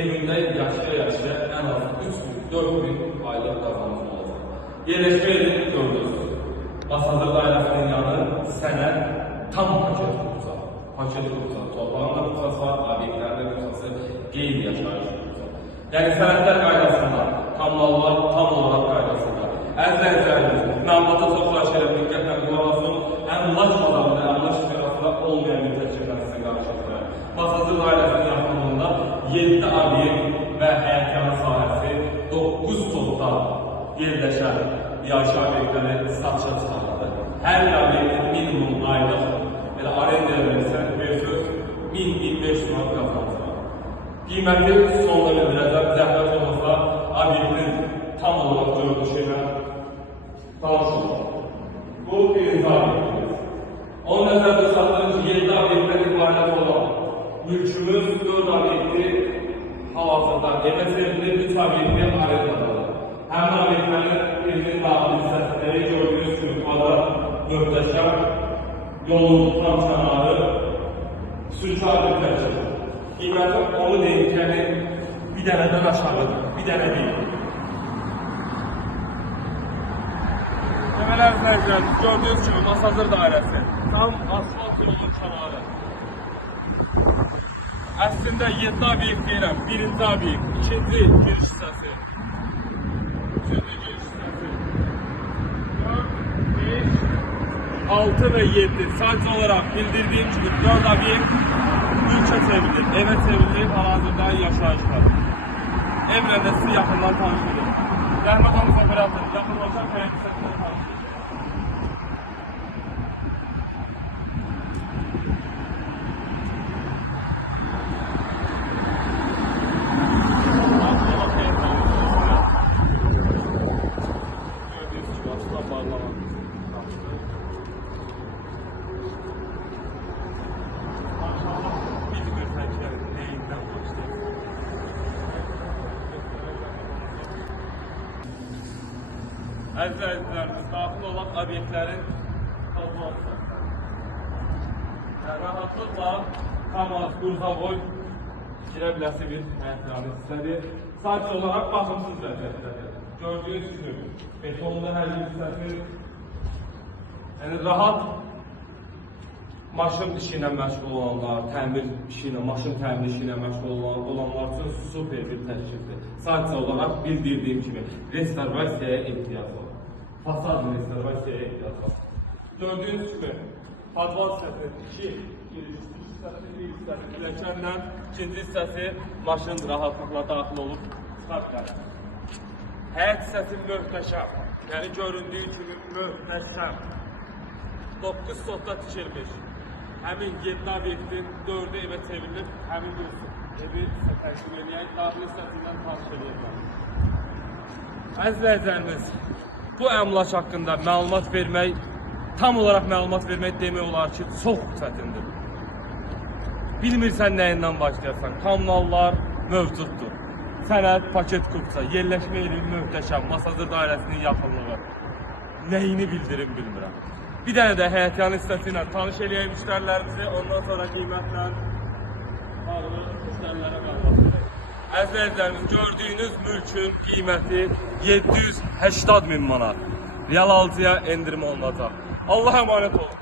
evində yaşaya ən az 3.000-4.000 aylıq qazancı olacaq. Yerləşmə yeri gördünüz. Masazır dairəsinin yanı sənəd tam paket qursa. Paket qursa, torpağın da qursa, obyektlərin də qursası, qeyri-yaşayış qursa. Yəni sənədlər qaydasında, tam olaraq qaydasında. Əzizlərimiz, məlumatı çox xahiş edirəm, diqqətlə qulaq asın. Əmlak bazarında, əmlak şirkətində olmayan bir təşkilatla sizə qarşılaşdırır. Masazır dairəsinin yaxınlığında 7 obyekt və həyətyanı sahəsi 9 topda yerləşən yaşayış obyektləri satışa çıxarılır. Hər obyektin minimum aylıq elə arendaya verirsən, versus 1000-1500 manat qazancı var. Qiyməti sonda bildirəcəm, zəhmət olmasa obyektin tam olaraq görülüşü ilə tanış olur. Bu birinci obyektimiz. Onun nəzərdə tutdığımız 7 obyektdən ibarət olan mülkümüz 4 obyekti hal-hazırda evə çevrilir, 3 obyekti arendadadır. Həmin obyektlərin birinin daxil hissəsiləri gördüyünüz kimi kvadrat möhtəşəm yolun tam kənarı sülhə obyektlər. Qiyməti onu deyil ki, bir dənədən aşağıdır, bir dənə deyil. Deməli əzizlərimiz, gördüyünüz kimi Masazır dairəsi, tam asfalt yolun kənarı. Əslində 7 obyekt deyirəm, birinci obyekt, ikinci giriş hissəsi. Üçüncü giriş hissəsi. 4, 5, 6 və 7. Sadəcə olaraq bildirdiyim kimi 4 obyekt mülkə çevrilir, evə çevrilir, hal-hazırda yaşayışlar. Evlə də sizi yaxından tanış edir. Rəhmət olmasa bırakın, yaxınlaşan həyat hissəsindən tanış edir. Əzizlərimiz, daxil olan obyektlərin kalkulası. Rahatlıqla Kamaz, Qurzavoy girə biləsi bir həyətyanı hissədir. Sadəcə olaraq baxımsız vəziyyətdədir. Gördüyünüz kimi betonlu hər bir hissəsi rahat maşın işi ilə məşğul olanlar, təmir işi ilə, maşın təmir işi ilə məşğul olanlar üçün super bir təşkildir. Sadəcə olaraq bildirdiyim kimi restorasiyaya ehtiyac var. Fasad restorasiyaya ehtiyac var. Gördüyünüz kimi padval hissəsinin 2 giriş hissəsi, bir hissəsi pilləkənlə, ikinci hissəsi maşın rahatlıqla daxil olub çıxa bilər. Həyət hissəsi möhtəşəm, yəni göründüyü kimi möhtəşəm. 9 sotda tikilmiş. Həmin 7 obyektin 4'ü evə çevrilib, həmin bir evi təşkil edəyək, daxil hissəsindən tanış edəyək. Əzizlərimiz, bu əmlak haqqında məlumat vermək, tam olaraq məlumat vermək demək olar ki, çox çətindir. Bilmirsən nəyindən başlayarsan, kommunallar mövcuddur. Sənəd, paket qursa, yerləşmə yeri möhtəşəm, Masazır dairəsinin yaxınlığı. Nəyini bildirim bilmirəm. Bir dənə də həyətyanı hissəsi ilə tanış eləyək müştərilərimizi, ondan sonra qiymətlə bağlı müştərilərə qalmasıdır. Əzizlərimiz, gördüyünüz mülkün qiyməti 780.000 manat. Real alıcıya endirim olunacaq. Allah'a emanet olun.